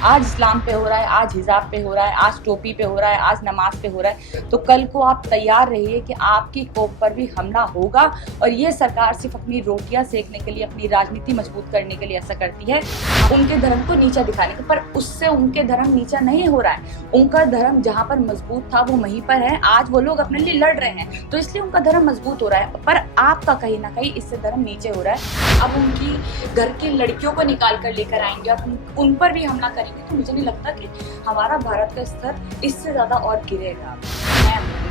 आज इस्लाम पे हो रहा है, आज हिजाब पे हो रहा है, आज टोपी पे हो रहा है, आज नमाज पे हो रहा है, तो कल को आप तैयार रहिए कि आपकी कौम पर भी हमला होगा। और ये सरकार सिर्फ अपनी रोटियां सेकने के लिए, अपनी राजनीति मजबूत करने के लिए ऐसा करती है, उनके धर्म को नीचा दिखाने के, पर उससे उनके धर्म नीचा नहीं हो रहा है। उनका धर्म जहाँ पर मजबूत था वो वहीं पर है। आज वो लोग अपने लिए लड़ रहे हैं तो इसलिए उनका धर्म मजबूत हो रहा है, पर आपका कहीं ना कहीं इससे धर्म नीचे हो रहा है। अब उनकी घर की लड़कियों को निकाल कर लेकर आएंगे, अब उन पर भी हमला करेंगे, तो मुझे नहीं लगता कि हमारा भारत का स्तर इससे ज्यादा और गिरेगा।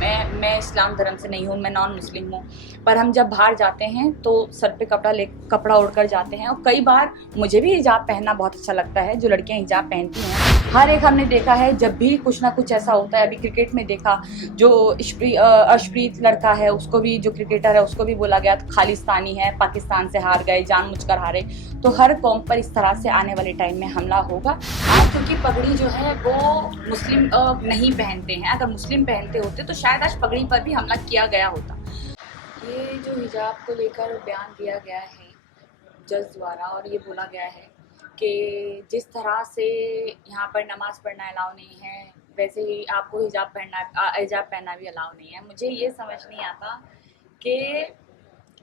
मैं इस्लाम धर्म से नहीं हूँ, मैं नॉन मुस्लिम हूँ, पर हम जब बाहर जाते हैं तो सर पे कपड़ा ओढ़कर जाते हैं। और कई बार मुझे भी हिजाब पहनना बहुत अच्छा लगता है, जो लड़कियां हिजाब पहनती हैं। हर एक हमने देखा है, जब भी कुछ ना कुछ ऐसा होता है। अभी क्रिकेट में देखा, जो अर्शप्रीत लड़का है, उसको भी, जो क्रिकेटर है, उसको भी बोला गया खालिस्तानी है, पाकिस्तान से हार गए, जानबूझकर हारे। तो हर कौम पर इस तरह से आने वाले टाइम में हमला होगा। आज क्योंकि पगड़ी जो है वो मुस्लिम नहीं पहनते हैं, अगर मुस्लिम पहनते होते तो शायद आज पगड़ी पर भी हमला किया गया होता। ये जो हिजाब को लेकर बयान दिया गया है जज द्वारा, और ये बोला गया है कि जिस तरह से यहाँ पर नमाज पढ़ना अलाउ नहीं है, वैसे ही आपको हिजाब पहनना भी अलाउ नहीं है। मुझे ये समझ नहीं आता कि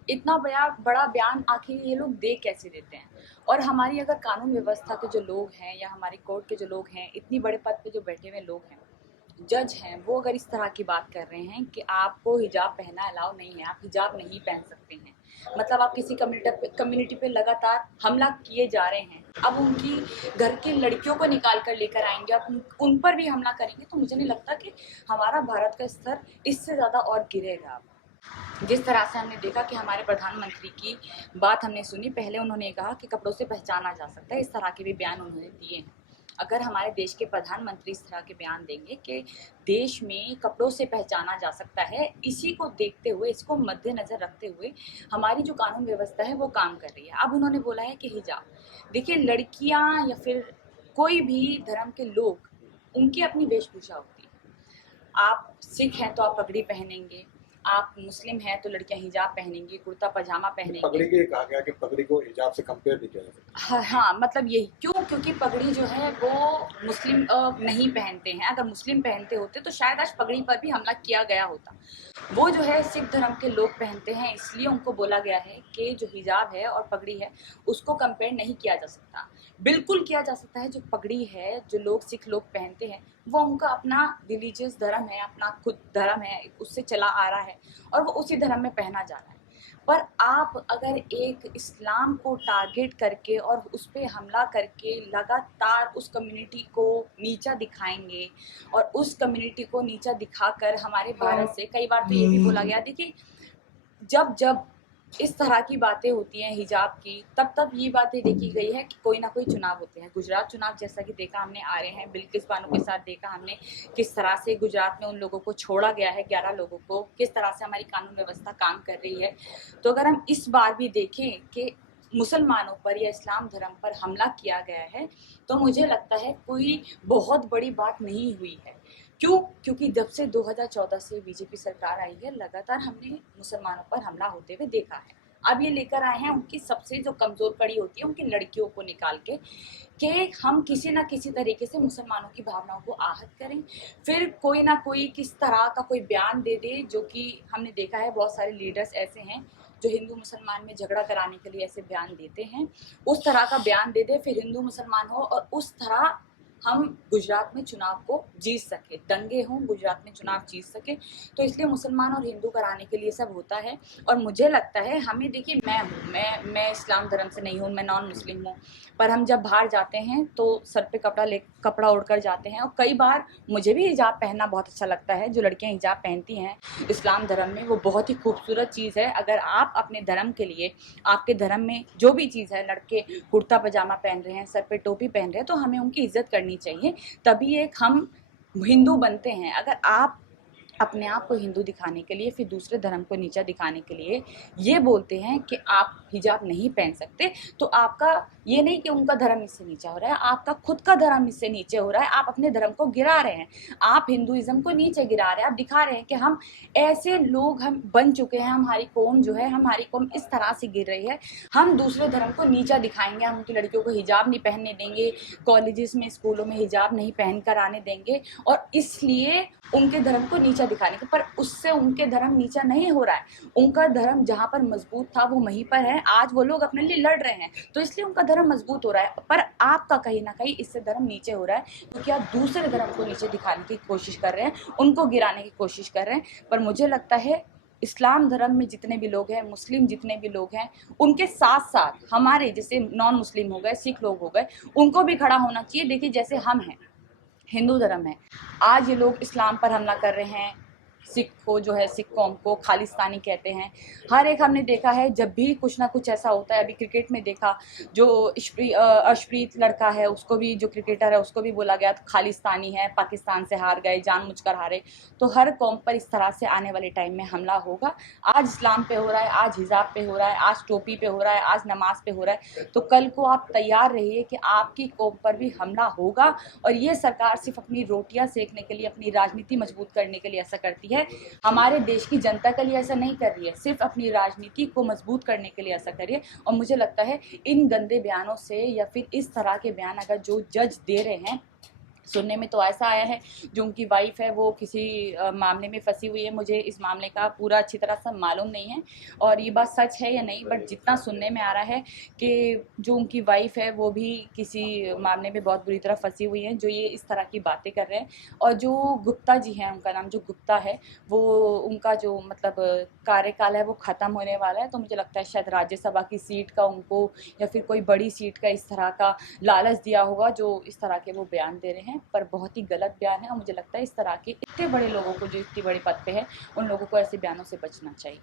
इतना बड़ा बड़ा बयान आखिर ये लोग दे कैसे देते हैं। और हमारी अगर कानून व्यवस्था के जो लोग हैं या हमारी कोर्ट के जो लोग हैं, इतनी बड़े पद पे जो बैठे हुए लोग हैं, जज हैं, वो अगर इस तरह की बात कर रहे हैं कि आपको हिजाब पहनना अलाउ नहीं है, आप हिजाब नहीं पहन सकते हैं, मतलब आप किसी कम्युनिटी पे लगातार हमला किए जा रहे हैं, अब उनकी घर की लड़कियों को निकाल कर लेकर आएंगे, अब उन पर भी हमला करेंगे, तो मुझे नहीं लगता कि हमारा भारत का स्तर इससे ज़्यादा और गिरेगा। जिस तरह से हमने देखा कि हमारे प्रधानमंत्री की बात हमने सुनी, पहले उन्होंने कहा कि कपड़ों से पहचाना जा सकता है, इस तरह के भी बयान उन्होंने दिए हैं। अगर हमारे देश के प्रधानमंत्री इस तरह के बयान देंगे कि देश में कपड़ों से पहचाना जा सकता है, इसी को देखते हुए, इसको मद्देनजर रखते हुए हमारी जो कानून व्यवस्था है वो काम कर रही है। अब उन्होंने बोला है कि हिजाब, देखिए लड़कियां या फिर कोई भी धर्म के लोग, उनकी अपनी वेशभूषा होती है। आप सिख हैं तो आप पगड़ी पहनेंगे, आप मुस्लिम हैं तो लड़कियां हिजाब पहनेंगी, कुर्ता पजामा पगड़ी पहनेंगी। के कहा गया कि पगड़ी को हिजाब से कंपेयर नहीं किया जा सकता। हाँ, मतलब यही क्यों, क्योंकि पगड़ी जो है वो मुस्लिम नहीं पहनते हैं, अगर मुस्लिम पहनते होते तो शायद आज पगड़ी पर भी हमला किया गया होता। वो जो है सिख धर्म के लोग पहनते हैं, इसलिए उनको बोला गया है कि जो हिजाब है और पगड़ी है उसको कंपेयर नहीं किया जा सकता। बिल्कुल किया जा सकता है, जो पगड़ी है, जो लोग सिख लोग पहनते हैं, वो उनका अपना रिलीजियस धर्म है, अपना खुद धर्म है, उससे चला आ रहा है और वो उसी धर्म में पहना जा रहा है। पर आप अगर एक इस्लाम को टारगेट करके और उस पर हमला करके लगातार उस कम्युनिटी को नीचा दिखाएंगे, और उस कम्युनिटी को नीचा दिखाकर हमारे भारत से, कई बार तो ये भी बोला गया, देखिए जब जब इस तरह की बातें होती हैं हिजाब की, तब तब ये बातें देखी गई है कि कोई ना कोई चुनाव होते हैं। गुजरात चुनाव जैसा कि देखा हमने आ रहे हैं, बिल्किस बानो के साथ देखा हमने किस तरह से गुजरात में उन लोगों को छोड़ा गया है, 11 लोगों को, किस तरह से हमारी कानून व्यवस्था काम कर रही है। तो अगर हम इस बार भी देखें कि मुसलमानों पर या इस्लाम धर्म पर हमला किया गया है, तो मुझे लगता है कोई बहुत बड़ी बात नहीं हुई है। क्यों? क्योंकि जब से 2014 से बीजेपी सरकार आई है, लगातार हमने मुसलमानों पर हमला होते हुए देखा है। अब ये लेकर आए हैं उनकी सबसे जो कमज़ोर कड़ी होती है, उनकी लड़कियों को निकाल के, कि हम किसी ना किसी तरीके से मुसलमानों की भावनाओं को आहत करें। फिर कोई ना कोई किस तरह का कोई बयान दे दे, जो कि हमने देखा है बहुत सारे लीडर्स ऐसे हैं जो हिंदू मुसलमान में झगड़ा कराने के लिए ऐसे बयान देते हैं, उस तरह का बयान दे दे, फिर हिंदू मुसलमान हो और उस तरह हम गुजरात में चुनाव को जीत सके, दंगे हों, गुजरात में चुनाव जीत सके। तो इसलिए मुसलमान और हिंदू कराने के लिए सब होता है। और मुझे लगता है हमें, देखिए मैं इस्लाम धर्म से नहीं हूँ, मैं नॉन मुस्लिम हूँ, पर हम जब बाहर जाते हैं तो सर पे कपड़ा ओढ़कर जाते हैं। और कई बार मुझे भी हिजाब पहनना बहुत अच्छा लगता है, जो लड़कियां हिजाब पहनती हैं इस्लाम धर्म में, वो बहुत ही खूबसूरत चीज़ है। अगर आप अपने धर्म के लिए, आपके धर्म में जो भी चीज़ है, लड़के कुर्ता पजामा पहन रहे हैं, सर पे टोपी पहन रहे हैं, तो हमें उनकी इज्जत करनी चाहिए, तभी एक हम हिंदू बनते हैं। अगर आप अपने आप को हिंदू दिखाने के लिए, फिर दूसरे धर्म को नीचा दिखाने के लिए ये बोलते हैं कि आप हिजाब नहीं पहन सकते, तो आपका ये नहीं कि उनका धर्म इससे नीचा हो रहा है, आपका खुद का धर्म इससे नीचे हो रहा है। आप अपने धर्म को गिरा रहे हैं, आप हिंदुइज्म को नीचे गिरा रहे हैं। आप दिखा रहे हैं कि हम ऐसे लोग हम बन चुके हैं, हमारी कौम जो है, हमारी कौम इस तरह से गिर रही है। हम दूसरे धर्म को नीचा दिखाएंगे, हम उनकी लड़कियों को हिजाब नहीं पहनने देंगे, कॉलेजेस में स्कूलों में हिजाब नहीं पहन कर आने देंगे, और इसलिए उनके धर्म को नीचा दिखाने के, पर उससे उनके धर्म नीचा नहीं हो रहा है। उनका धर्म जहाँ पर मजबूत था वो वहीं पर है, आज वो लोग अपने लिए लड़ रहे हैं, तो इसलिए उनका धर्म मजबूत हो रहा है। पर आपका कहीं ना कहीं इससे धर्म नीचे हो रहा है, क्योंकि आप दूसरे धर्म को नीचे दिखाने की कोशिश कर रहे हैं, उनको गिराने की कोशिश कर रहे हैं। पर मुझे लगता है इस्लाम धर्म में जितने भी लोग हैं, मुस्लिम जितने भी लोग हैं, उनके साथ साथ हमारे जैसे नॉन मुस्लिम हो गए, सिख लोग हो गए, उनको भी खड़ा होना चाहिए। देखिए जैसे हम हैं, हिंदू धर्म है, आज ये लोग इस्लाम पर हमला कर रहे हैं, सिख को जो है, सिख कौम को खालिस्तानी कहते हैं। हर एक हमने देखा है, जब भी कुछ ना कुछ ऐसा होता है, अभी क्रिकेट में देखा, जो अर्शप्रीत लड़का है उसको भी, जो क्रिकेटर है उसको भी बोला गया तो खालिस्तानी है, पाकिस्तान से हार गए, जानबूझकर हारे। तो हर कौम पर इस तरह से आने वाले टाइम में हमला होगा। आज इस्लाम पे हो रहा है, आज हिजाब पे हो रहा है, आज टोपी पे हो रहा है, आज नमाज पे हो रहा है, तो कल को आप तैयार रहिए कि आपकी कौम पर भी हमला होगा। और ये सरकार सिर्फ अपनी रोटियां सेकने के लिए, अपनी राजनीति मजबूत करने के लिए ऐसा करती है, हमारे देश की जनता के लिए ऐसा नहीं कर रही है, सिर्फ अपनी राजनीति को मजबूत करने के लिए ऐसा कर रही है। और मुझे लगता है इन गंदे बयानों से, या फिर इस तरह के बयान अगर जो जज दे रहे हैं, सुनने में तो ऐसा आया है जो उनकी वाइफ है वो किसी मामले में फंसी हुई है। मुझे इस मामले का पूरा अच्छी तरह से मालूम नहीं है और ये बात सच है या नहीं, बट जितना सुनने में आ रहा है कि जो उनकी वाइफ है वो भी किसी मामले में बहुत बुरी तरह फंसी हुई है, जो ये इस तरह की बातें कर रहे हैं। और जो गुप्ता जी हैं, उनका नाम जो गुप्ता है, वो उनका जो मतलब कार्यकाल है वो ख़त्म होने वाला है। तो मुझे लगता है शायद राज्यसभा की सीट का उनको, या फिर कोई बड़ी सीट का इस तरह का लालच दिया होगा, जो इस तरह के वो बयान दे रहे हैं। पर बहुत ही गलत बयान है, और मुझे लगता है इस तरह के इतने बड़े लोगों को, जो इतनी बड़ी पद पे है, उन लोगों को ऐसे बयानों से बचना चाहिए।